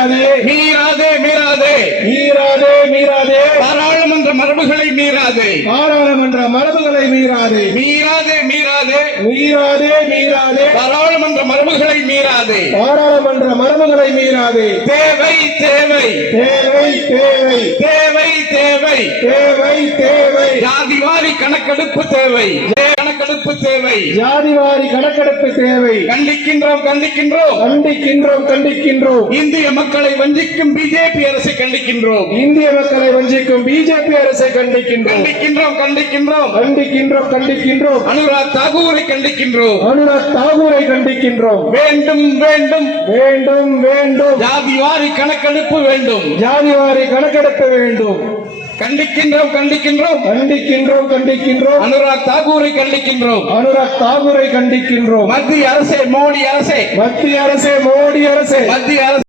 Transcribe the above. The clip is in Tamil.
மீறாதே மீறாதே மீறாதே மீறாதே மீறாதே பாராளுமன்ற மரபுகளை மீறாதே பாராளுமன்ற மரபுகளை மீறாதே மீறாதே மீறாதே மீறாதே மீறாதே பாராளுமன்ற மரபுகளை மீறாதே பாராளுமன்ற மரபுகளை மீறாதே தேவை தேவை தேவை தேவை தேவை தேவை தேவை தேவை ஜாதிவாரி கணக்கெடுப்பு தேவை கணக்கெடுப்பு தேவை ஜாதிவாரி கணக்கெடுப்பு தேவை கண்டிக்கின்றோம் கண்டிக்கின்றோம் கண்டிக்கின்றோம் கண்டிக்கின்றோம் இந்திய மக்களை வஞ்சிக்கும் பிஜேபி அரசை கண்டிக்கின்றோம் இந்திய மக்களை வஞ்சிக்கும் பிஜேபி அரசை கண்டிக்கின்றோம் கண்டிக்கின்றோம் கண்டிக்கின்றோம் கண்டிக்கின்றோம் கண்டிக்கின்றோம் அனுராக் தாகூரை கண்டிக்கின்றோம் அனுராக் தாகூரை கண்டிக்கின்றோம் வேண்டும் வேண்டும் வேண்டும் வேண்டும் ஜாதிவாரி கணக்கெடுப்பு வேண்டும் ஜாதிவாரி கணக்கெடுப்பு வேண்டும் கண்டிக்கின்றோம் கண்டிக்கின்றோம் கண்டிக்கின்றோம் கண்டிக்கின்றோம் அனுராக் தாகூரை கண்டிக்கின்றோம் அனுராக் தாகூரை கண்டிக்கின்றோம் மத்திய அரசே மோடி அரசே மத்திய அரசே மோடி அரசே மத்திய அரசு